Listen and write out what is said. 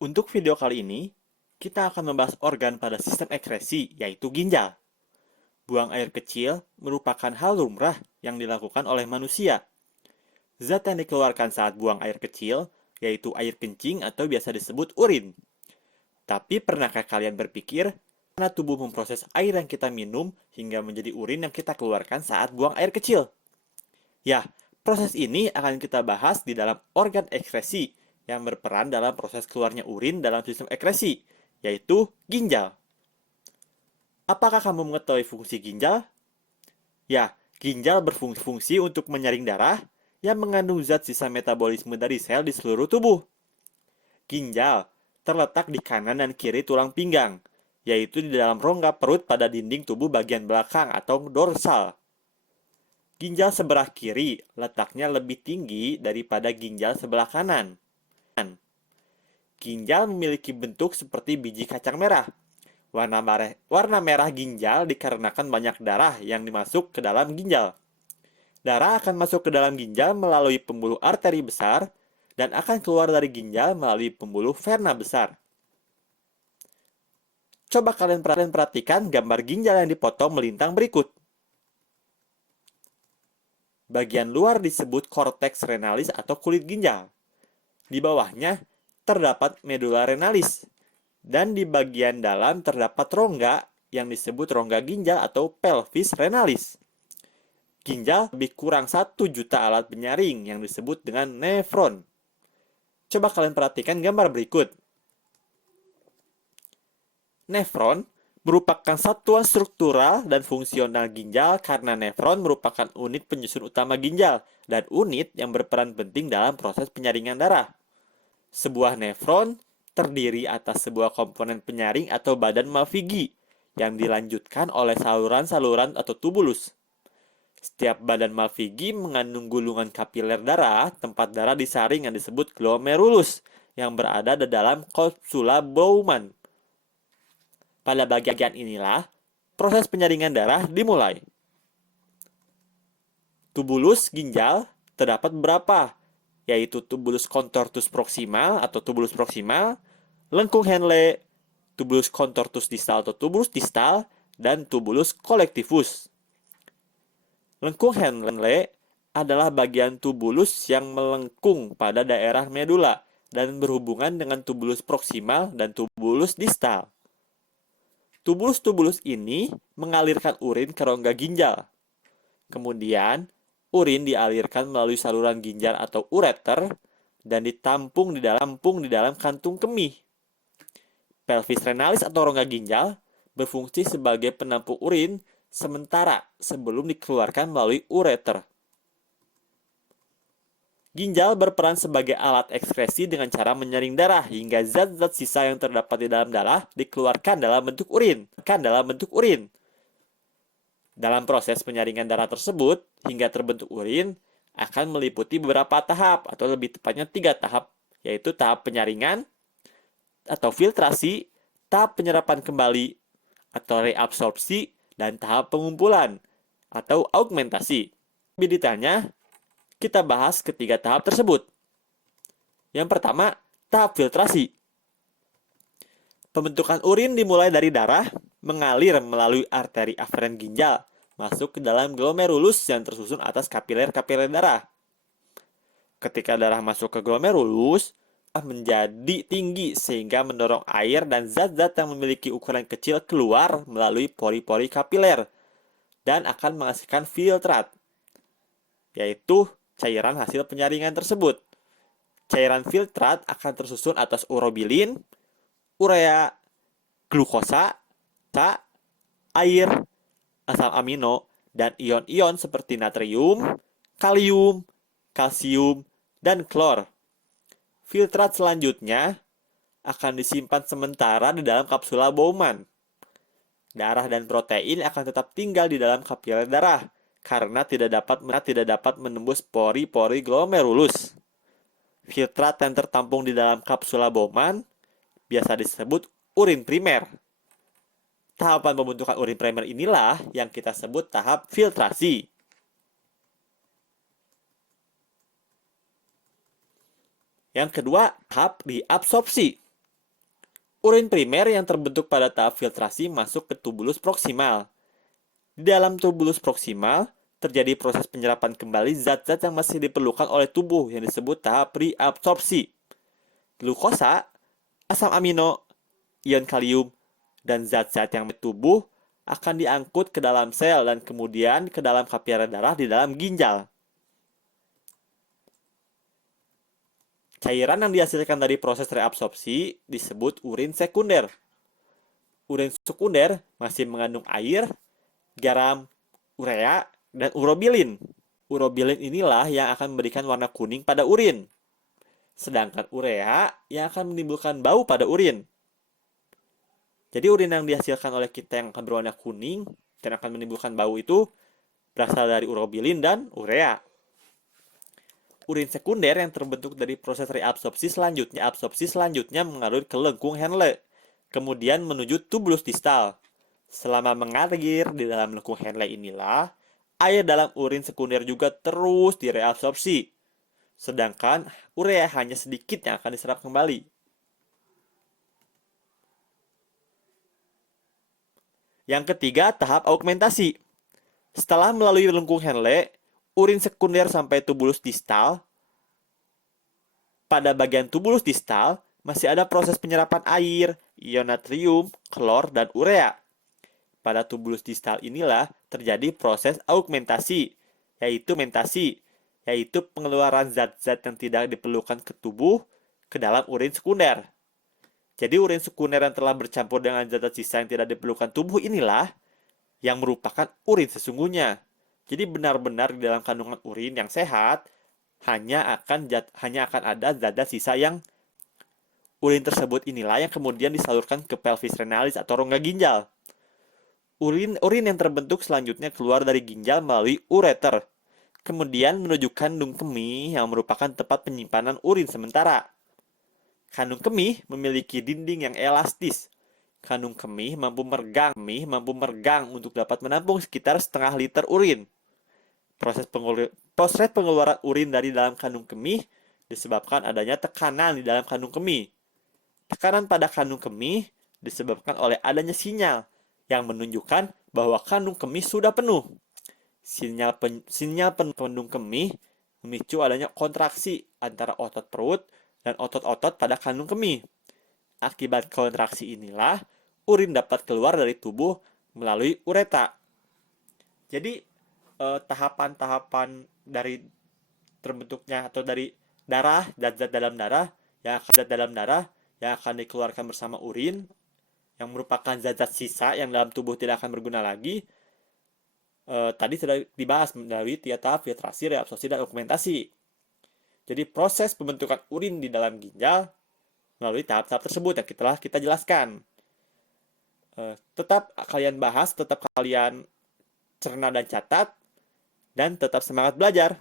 Untuk video kali ini, kita akan membahas organ pada sistem ekskresi, yaitu ginjal. Buang air kecil merupakan hal lumrah yang dilakukan oleh manusia. Zat yang dikeluarkan saat buang air kecil, yaitu air kencing atau biasa disebut urin. Tapi pernahkah kalian berpikir, bagaimana tubuh memproses air yang kita minum hingga menjadi urin yang kita keluarkan saat buang air kecil? Ya, proses ini akan kita bahas di dalam organ ekskresi yang berperan dalam proses keluarnya urin dalam sistem ekskresi, yaitu ginjal. Apakah kamu mengetahui fungsi ginjal? Ya, ginjal berfungsi untuk menyaring darah yang mengandung zat sisa metabolisme dari sel di seluruh tubuh. Ginjal terletak di kanan dan kiri tulang pinggang, yaitu di dalam rongga perut pada dinding tubuh bagian belakang atau dorsal. Ginjal sebelah kiri letaknya lebih tinggi daripada ginjal sebelah kanan. Ginjal memiliki bentuk seperti biji kacang merah. Warna merah ginjal dikarenakan banyak darah yang dimasuk ke dalam ginjal. Darah akan masuk ke dalam ginjal melalui pembuluh arteri besar dan akan keluar dari ginjal melalui pembuluh vena besar. Coba kalian perhatikan gambar ginjal yang dipotong melintang berikut. Bagian luar disebut korteks renalis atau kulit ginjal. Di bawahnya terdapat medula renalis, dan di bagian dalam terdapat rongga yang disebut rongga ginjal atau pelvis renalis. Ginjal lebih kurang 1 juta alat penyaring yang disebut dengan nefron. Coba kalian perhatikan gambar berikut. Nefron merupakan satuan struktural dan fungsional ginjal karena nefron merupakan unit penyusun utama ginjal dan unit yang berperan penting dalam proses penyaringan darah. Sebuah nefron terdiri atas sebuah komponen penyaring atau badan Malpighi yang dilanjutkan oleh saluran-saluran atau tubulus. Setiap badan Malpighi mengandung gulungan kapiler darah, tempat darah disaring yang disebut glomerulus yang berada di dalam kapsula Bowman. Pada bagian inilah proses penyaringan darah dimulai. Tubulus ginjal terdapat beberapa, yaitu tubulus contortus proximal atau tubulus proximal, lengkung Henle, tubulus contortus distal atau tubulus distal, dan tubulus collectivus. Lengkung Henle adalah bagian tubulus yang melengkung pada daerah medula dan berhubungan dengan tubulus proximal dan tubulus distal. Tubulus-tubulus ini mengalirkan urin ke rongga ginjal. Kemudian, urin dialirkan melalui saluran ginjal atau ureter dan ditampung di dalam kantung kemih. Pelvis renalis atau rongga ginjal berfungsi sebagai penampung urin sementara sebelum dikeluarkan melalui ureter. Ginjal berperan sebagai alat ekskresi dengan cara menyaring darah hingga zat-zat sisa yang terdapat di dalam darah dikeluarkan dalam bentuk urin. Dalam proses penyaringan darah tersebut hingga terbentuk urin akan meliputi beberapa tahap atau lebih tepatnya 3 tahap, yaitu tahap penyaringan atau filtrasi, tahap penyerapan kembali atau reabsorpsi, dan tahap pengumpulan atau augmentasi. Lebih detailnya, kita bahas ketiga tahap tersebut. Yang pertama, tahap filtrasi. Pembentukan urin dimulai dari darah, mengalir melalui arteri aferen ginjal, masuk ke dalam glomerulus yang tersusun atas kapiler-kapiler darah. Ketika darah masuk ke glomerulus, menjadi tinggi sehingga mendorong air dan zat-zat yang memiliki ukuran kecil keluar melalui pori-pori kapiler dan akan menghasilkan filtrat, yaitu cairan hasil penyaringan tersebut. Cairan filtrat akan tersusun atas urobilin, urea, glukosa, air, asam amino, dan ion-ion seperti natrium, kalium, kalsium, dan klor. Filtrat selanjutnya akan disimpan sementara di dalam kapsula Bowman. Darah dan protein akan tetap tinggal di dalam kapiler darah karena tidak dapat menembus pori-pori glomerulus. Filtrat yang tertampung di dalam kapsula Bowman biasa disebut urin primer. Tahapan pembentukan urin primer inilah yang kita sebut tahap filtrasi. Yang kedua, tahap reabsorpsi. Urin primer yang terbentuk pada tahap filtrasi masuk ke tubulus proksimal. Di dalam tubulus proksimal, terjadi proses penyerapan kembali zat-zat yang masih diperlukan oleh tubuh yang disebut tahap reabsorpsi. Glukosa, asam amino, ion kalium, dan zat-zat yang tubuh akan diangkut ke dalam sel dan kemudian ke dalam kapilyer darah di dalam ginjal. Cairan yang dihasilkan dari proses reabsorpsi disebut urin sekunder. Urin sekunder masih mengandung air, garam, urea, dan urobilin. Urobilin inilah yang akan memberikan warna kuning pada urin. Sedangkan urea yang akan menimbulkan bau pada urin. Jadi urin yang dihasilkan oleh kita yang akan berwarna kuning dan akan menimbulkan bau itu berasal dari urobilin dan urea. Urin sekunder yang terbentuk dari proses reabsorpsi selanjutnya mengalir ke lengkung Henle, kemudian menuju tubulus distal. Selama mengalir di dalam lengkung Henle inilah, air dalam urin sekunder juga terus direabsorpsi, sedangkan urea hanya sedikit yang akan diserap kembali. Yang ketiga, tahap augmentasi. Setelah melalui lengkung Henle, urin sekunder sampai tubulus distal. Pada bagian tubulus distal, masih ada proses penyerapan air, ion natrium, klor, dan urea. Pada tubulus distal inilah terjadi proses augmentasi, yaitu pengeluaran zat-zat yang tidak diperlukan ke tubuh ke dalam urin sekunder. Jadi urin sekunder yang telah bercampur dengan zat-zat sisa yang tidak diperlukan tubuh inilah yang merupakan urin sesungguhnya. Jadi benar-benar di dalam kandungan urin yang sehat hanya akan ada zat-zat sisa yang urin tersebut inilah yang kemudian disalurkan ke pelvis renalis atau rongga ginjal. Urin yang terbentuk selanjutnya keluar dari ginjal melalui ureter, kemudian menuju kandung kemih yang merupakan tempat penyimpanan urin sementara. Kandung kemih memiliki dinding yang elastis. Kandung kemih mampu meregang untuk dapat menampung sekitar setengah liter urin. Proses pengeluaran urin dari dalam kandung kemih disebabkan adanya tekanan di dalam kandung kemih. Tekanan pada kandung kemih disebabkan oleh adanya sinyal yang menunjukkan bahwa kandung kemih sudah penuh. Sinyal penuh kandung kemih memicu adanya kontraksi antara otot perut dan otot-otot pada kandung kemih. Akibat kontraksi inilah, urin dapat keluar dari tubuh melalui ureta. Jadi, tahapan-tahapan dari terbentuknya atau dari darah, zat-zat dalam darah yang akan dikeluarkan bersama urin, yang merupakan zat-zat sisa yang dalam tubuh tidak akan berguna lagi, tadi sudah dibahas melalui tahap filtrasi, reabsorpsi, dan augmentasi. Jadi proses pembentukan urin di dalam ginjal melalui tahap-tahap tersebut yang telah kita jelaskan. Tetap kalian bahas, tetap kalian cerna dan catat, dan tetap semangat belajar.